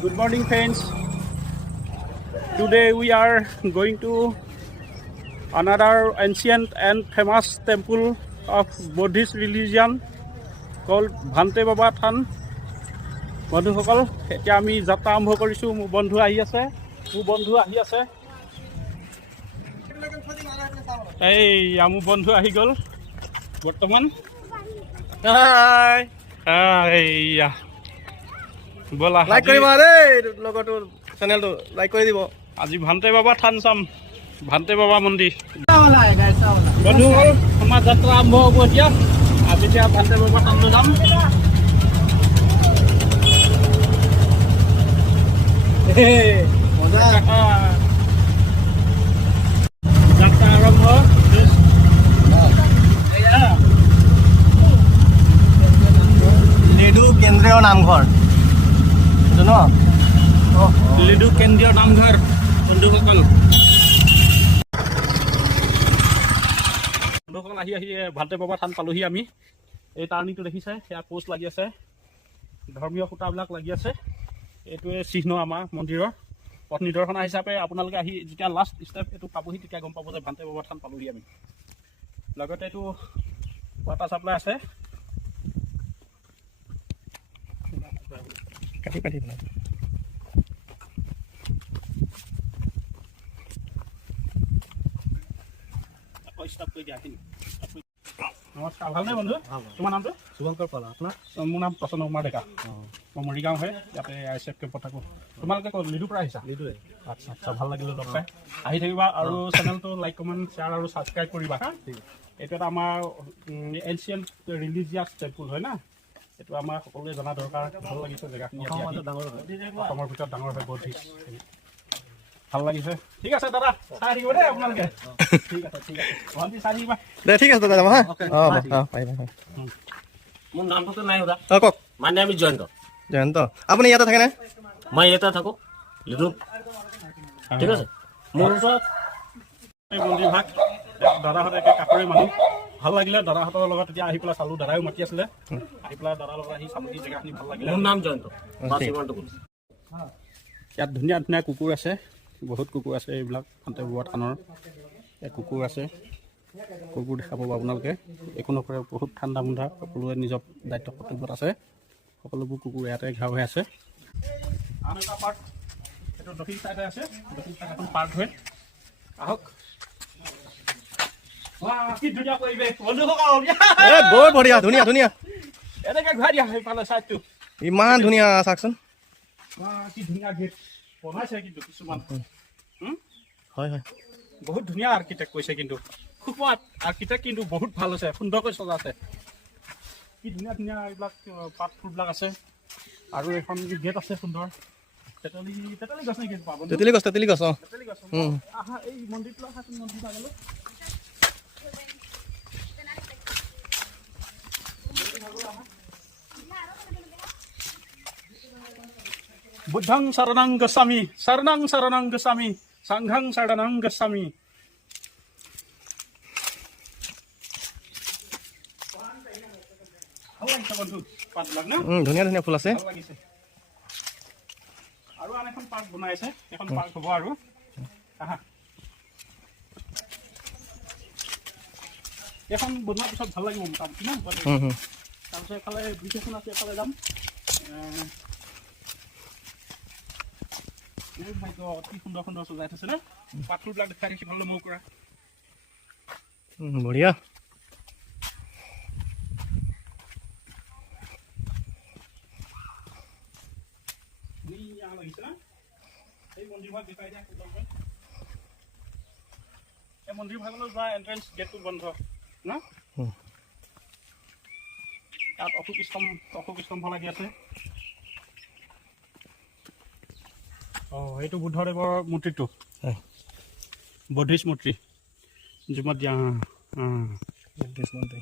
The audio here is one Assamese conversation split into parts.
Good morning, friends. Today we are going to another ancient and famous temple of Buddhist religion called Bhante Baba Than. বন্ধুসকল এতিয়া আমি যাত্ৰা আৰম্ভ কৰিছোঁ। মোৰ বন্ধু আহি আছে এই মোৰ বন্ধু আহি গ'ল বৰ্তমান। এইয়া ব'লা লাইক কৰিবা দেই লগৰটো চেনেলটো লাইক কৰি দিব। আজি ভান্তে বাবা থান চাম, ভান্তে বাবা মন্দিৰ। বন্ধুসকল আমাৰ যাত্ৰা আৰম্ভ হ'ব এতিয়া। আজি এতিয়া ভান্তে বাবা থানলৈ যাম। যাত্ৰা আৰম্ভ। লেডু কেন্দ্ৰীয় নামঘৰ ন, লিডু কেন্দ্ৰীয় নামঘৰ। বন্ধুসকল আহি ভান্তে বাবা থান পালোহি আমি। এই টাৰ্ণিংটো দেখিছে, সেয়া পোষ্ট লাগি আছে, ধৰ্মীয় সূতাবিলাক লাগি আছে। এইটোৱে চিহ্ন আমাৰ মন্দিৰৰ পথ নিৰ্দেশনা হিচাপে। আপোনালোকে আহি যেতিয়া লাষ্ট ষ্টেপ এইটো পাবহি তেতিয়া গম পাব যে ভান্তে বাবা থান পালোহি আমি। লগতে এইটো ৱাটাৰ চাপ্লাই আছে। নমস্কাৰ, ভালনে বন্ধু? তোমাৰ নামটো? শুভঙ্কৰ পালা। আপোনাৰ? মোৰ নাম প্ৰসন্ন কুমাৰ ডেকা। মই মৰিগাঁও হয়, ইয়াতে ISF কেম্পত থাকোঁ। তোমালোকে ক'ত লিডুৰ পৰা আহিছা? লিডুৱে। আচ্ছা আচ্ছা, ভাল লাগিলে লগ পাই। আহি থাকিবা আৰু চেনেলটো লাইক কমেণ্ট শ্বেয়াৰ আৰু ছাবস্ক্ৰাইব কৰিবা হা। এইটো এটা আমাৰ এনচিয়েণ্ট ৰিলিজিয়াছ টেম্পল হয় না। এইটো আমাৰ সকলোৱে জনা দৰকাৰ। ভাল লাগিছে জেগাখিনি, ডাঙৰ হয়, অসমৰ ভিতৰত ডাঙৰ হয় বুদ্ধিষ্ট। ভাল লাগিছে। ঠিক আছে দাদা, চাই থাকিব দেই আপোনালোকে। ঠিক আছে ভণ্টি, চাই থাকিবা দে। ঠিক আছে দাদা, হা। পাৰিবা। মোৰ নামটো নাই সোধা। কওক। মানে আমি জয়ন্ত। জয়ন্ত, আপুনি ইয়াতে থাকেনে? মই ইয়াতে থাকোঁ লিডু। ঠিক আছে। মোৰ ওচৰত এই মন্দিৰ ভাগ দাদাহঁতে একে কাষৰে মানুহ। ভাল লাগিলে দাদাহঁতৰ লগত এতিয়া আহি পেলাই চালোঁ। দাদাও মাতি আছিলে, আহি পেলাই দাদাৰ লগত আহি চাবহি জেগাখিনি ভাল লাগিলে। মোৰ নাম জয়ন্ত। সীমান্ত পুলিচ। ইয়াত ধুনীয়া ধুনীয়া কুকুৰ আছে, বহুত কুকুৰ আছে। এইবিলাক ভান্তে বাবা থানৰ কুকুৰ আছে। কুকুৰ দেখা পাব আপোনালোকে। একো নকৰে, বহুত ঠাণ্ডা মুণ্ডা। সকলোৱে নিজৰ দায়িত্ব কৰ্তব্যত আছে। সকলোবোৰ কুকুৰ ইয়াতে ঘাঁহ হৈ আছে। আন এটা পাৰ্ট এইটো দক্ষিণ চাইডে আছে। দক্ষিণ চাইড এখন পাৰ্ট হয়। আহক। কি ধুনীয়া পৰিৱেশ বন্ধুসকল। বহুত বঢ়িয়া, ধুনীয়া ধুনীয়া। এনেকৈ ঘূৰাই দিয়া সেইফালে চাইডটো। ইমান ধুনীয়া চাওকচোন। কি ধুনীয়া গেট বনাইছে কিন্তু কিছুমান। হয় হয়, বহুত ধুনীয়া আৰ্কিটেক্ট কৈছে কিন্তু। খুব আৰ্কিটেক্ট কিন্তু বহুত ভাল আছে, সুন্দৰকৈ সজা আছে। কি ধুনীয়া ধুনীয়া এইবিলাক পাত ফুলবিলাক আছে। আৰু এখন গেট আছে সুন্দৰ। তেতেলী গছ নেকি? তেতেলী গছ, তেতেলী গছ। তেতেলী গছ। আহা, এই মন্দিৰটো আহাচোন, মন্দিৰ ভাগলৈ। বুদ্ধং শৰণং গচ্ছামি, শৰণং শৰণং গচ্ছামি, সংঘং শৰণং গচ্ছামি। ভাল লাগিছে বন্ধু পাতবিলাক ন? ধুনীয়া ধুনীয়া ফুল আছে। ভাল লাগিছে। আৰু আন এখন পাৰ্ক বনাইছে, এখন পাৰ্ক হ'ব আৰু। আহা, এখন বনোৱাৰ পিছত ভাল লাগিব মোটামুটি ন? তাৰপিছত এফালে ব্ৰিজ এখন আছে, এফালে যাম। অতি সুন্দৰ সুন্দৰ সজাই থৈছে নে? পাথৰবিলাক দেখাই থাকি ভাল মোৰ কৰা। বঢ়িয়া। লাগিছে না? এই মন্দিৰ ভাগ দেখাই দিয়া। এই মন্দিৰ ভাগলৈ যোৱা এণ্ট্ৰেঞ্চ গেটটো বন্ধ ন? তাত অশোক স্তম্ভ লাগি আছে। এইটো বুদ্ধদেৱৰ মূৰ্তিটো, বুদ্ধিষ্ট মূৰ্তি। জুমত দিয়া। বুদ্ধিষ্ট মূৰ্তি।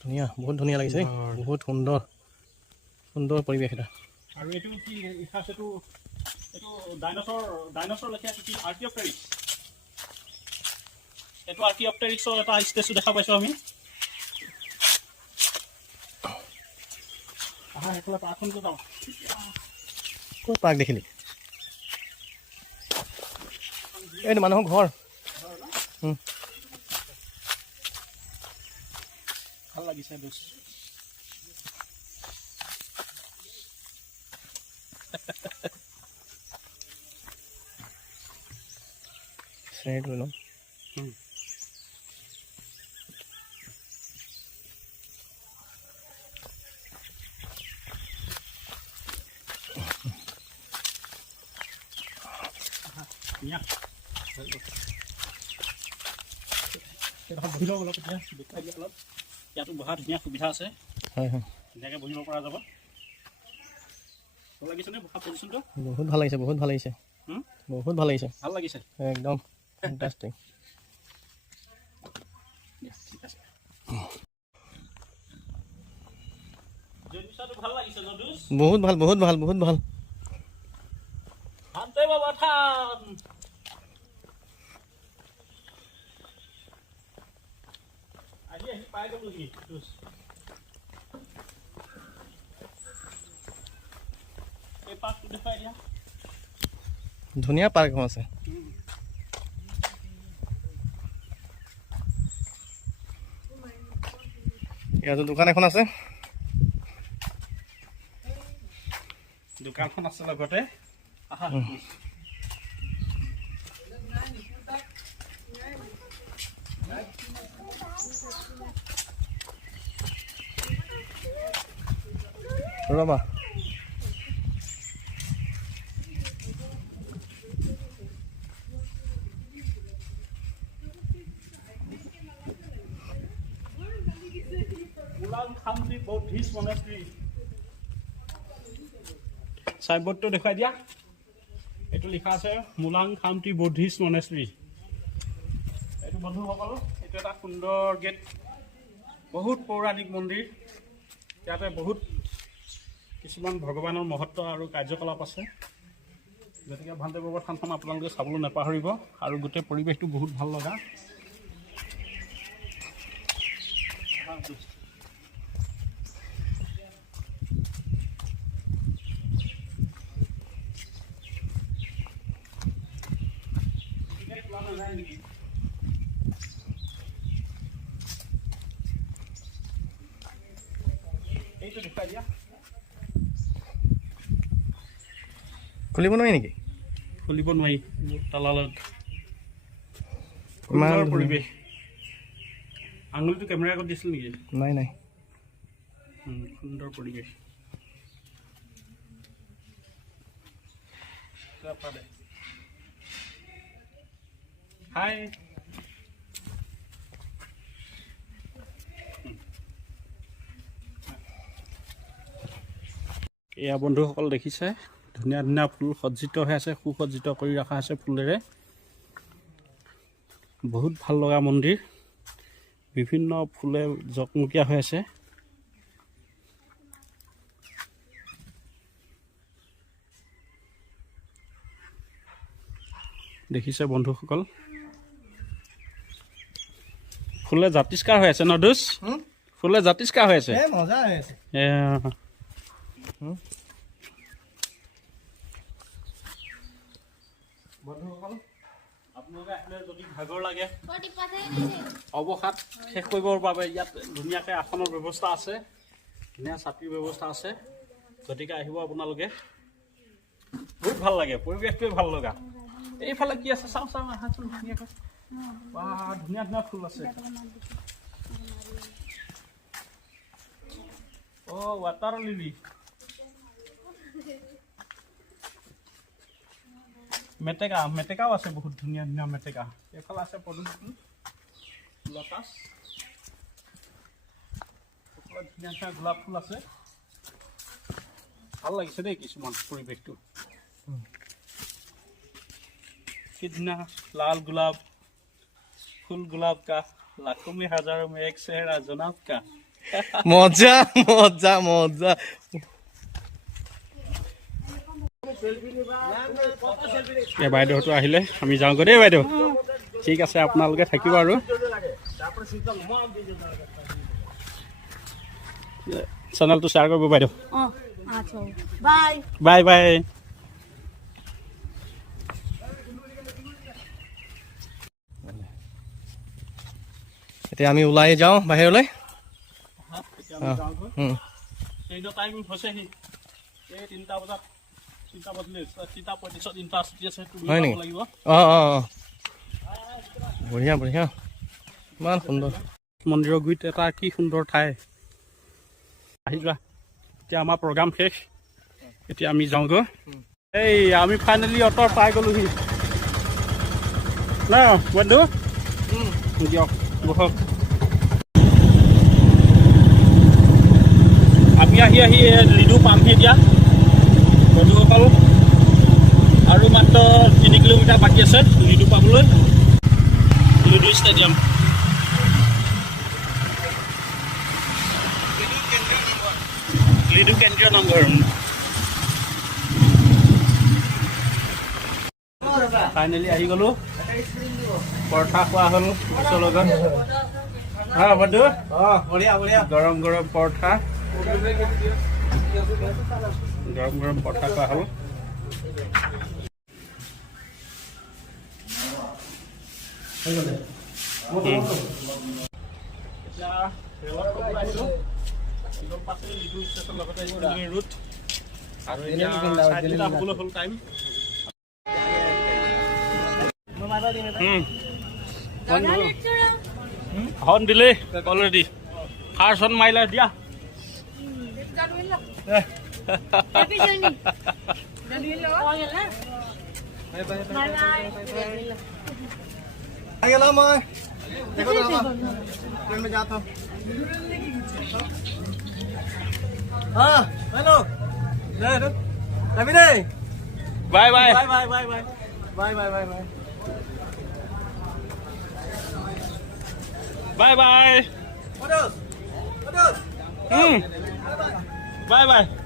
ধুনীয়া, বহুত ধুনীয়া লাগিছে। বহুত সুন্দৰ সুন্দৰ পৰিৱেশ এটা। আৰু এইটো কি ইফাছ এইটো ডাইনছৰ লেখীয়া কি আৰ্কিঅপটেৰিক্স। এইটো আৰ্কিঅপটেৰিক্সৰ এটা ষ্টেচু দেখা পাইছোঁ আমি। আহা সেইফালে পাৰ্কখনলৈ যাওঁ। ক'ত পাৰ্ক দেখিলি? এইটো মানুহৰ ঘৰ। ভাল লাগিছে দোষ। শ্ৰেণীটো লৈ লওঁ। বহি লওক অলপ, এতিয়া দেখুৱাই দিয়া অলপ। ইয়াতো বহা ধুনীয়া সুবিধা আছে, হয় হয়, ধুনীয়াকৈ বহিব পৰা যাব। ভাল লাগিছেনে বহা পজিশ্যনটো? বহুত ভাল লাগিছে, বহুত ভাল লাগিছে, বহুত ভাল লাগিছে, ভাল লাগিছে একদম ফেণ্টাষ্টিক। ঠিক আছে। জৈবিচাটো ভাল লাগিছে যদুছ? বহুত ভাল, বহুত ভাল, বহুত ভাল। থানতে বাবা থান। আজি আহি পাই গ'লোহি দোষ। এই পাৰ্কটো দেখুৱাই দিয়া। ধুনীয়া পাৰ্ক এখন আছে। ইয়াতো দোকান এখন আছে। দোকানখন আছে লগতে। আহা ৰ'বা, খামটি বৌদ্ধিষ্ট মনেষ্ট্ৰী। চাইনবোৰ্ডটো দেখুৱাই দিয়া। এইটো লিখা আছে মুলাং খামটি বৌদ্ধিষ্ট মনেষ্ট্ৰী। এইটো বন্ধুসকল, এইটো এটা সুন্দৰ গেট, বহুত পৌৰাণিক মন্দিৰ। ইয়াতে বহুত কিছুমান ভগৱানৰ মহত্ব আৰু কাৰ্যকলাপ আছে। গতিকে ভান্তে বাবা থানখন আপোনালোকে চাবলৈ নাপাহৰিব। আৰু গোটেই পৰিৱেশটো বহুত ভাল লগা। এইটো দেখুৱাই দিয়া। খুলিব নোৱাৰি নেকি? খুলিব নোৱাৰি, তালালত ইমান সুন্দৰ পৰিৱেশ। আঙুলিটো কেমেৰা আগত দিছিল নেকি? নাই নাই। সুন্দৰ পৰিৱেশ। হাই, এয়া বন্ধুসকল দেখিছে, ধুনীয়া ধুনীয়া ফুল সজ্জিত হৈ আছে, সুসজ্জিত কৰি ৰখা আছে ফুলেৰে। বহুত ভাল লগা মন্দিৰ, বিভিন্ন ফুলে জকমকীয়া হৈ আছে। দেখিছে বন্ধুসকল, ফুলে জাতিষ্কাৰ হৈ আছে ন দোষ? ফুলে জাতিষ্কাৰ হৈ আছে। মজা হৈ আছে। বন্ধুসকল, আপোনালোকে আহিলে যদি ভাগৰ লাগে, অৱসাদ শেষ কৰিবৰ বাবে ইয়াত ধুনীয়াকৈ আসনৰ ব্যৱস্থা আছে, ধুনীয়া ছাতিৰ ব্যৱস্থা আছে। গতিকে আহিব আপোনালোকে, বহুত ভাল লাগে, পৰিৱেশটোৱে ভাল লগা। এইফালে কি আছে চাওঁ চাওঁ, আহাচোন ধুনীয়াকৈ। ধুনীয়া ধুনীয়া ফুল আছে। ৱাটাৰ লিলি, মেটেকা, মেটেকাও আছে, বহুত ধুনীয়া ধুনীয়া মেটেকা। এইফালে আছে পদুম ফুল, লটাছ, ধুনীয়া ধুনীয়া গোলাপ ফুল আছে। ভাল লাগিছে দেই কিছুমান পৰিৱেশটো। কি ধুনীয়া লাল গোলাপ, ফুল গোলাপ কা লাখों में हजारों में एक चेहरा जनाब का। মজা মজা মজা। এই বাইদেউটো আহিলে আমি যাওঁগৈ দেই বাইদেউ ঠিক আছে আপোনালোকে থাকিব আৰু চেনেলটো শ্বেয়াৰ কৰিব বাইদেউ বাই বাই এতিয়া আমি ওলাই যাওঁ বাহিৰলৈ টাইম হৈছেহি এই 3টা বজাত 3টা বাজিলে 3:35 ইণ্টাৰচিটি আছে হয় নেকি লাগিব অঁ অঁ অঁ বঢ়িয়া বঢ়িয়া ইমান সুন্দৰ মন্দিৰৰ গুৰিত এটা কি সুন্দৰ ঠাই আহি যোৱা এতিয়া আমাৰ প্ৰগ্ৰাম শেষ এতিয়া আমি যাওঁগৈ এই আমি ফাইনেলি অটো পাই গ'লোহি ন বন্ধু দিয়ক বহক আমি আহি লিডু পামহি এতিয়া বন্ধুসকল আৰু মাত্ৰ 3 কিলোমিটাৰ বাকী আছে লিডু পাবলৈ লিডু ষ্টেডিয়াম লিডু কেন্দ্ৰীয় নামঘৰ ফাইনেলি আহি গ'লো পৰঠা খোৱা হ'ল মাছৰ লগত হা বন্ধু বঢ়িয়া বঢ়িয়া গৰম গৰম পৰঠা খোৱা হ'ল হৰ্ণ দিলে অলৰেডি ফাৰ্ষ্ট হৰ্ণ মাৰিলে দিয়া गेला मैं देखो ट्रेन में जाता हूँ हाँ हेलो रवि नहीं bye bye bye bye bye bye bye bye bye bye bye bye What else? Bye bye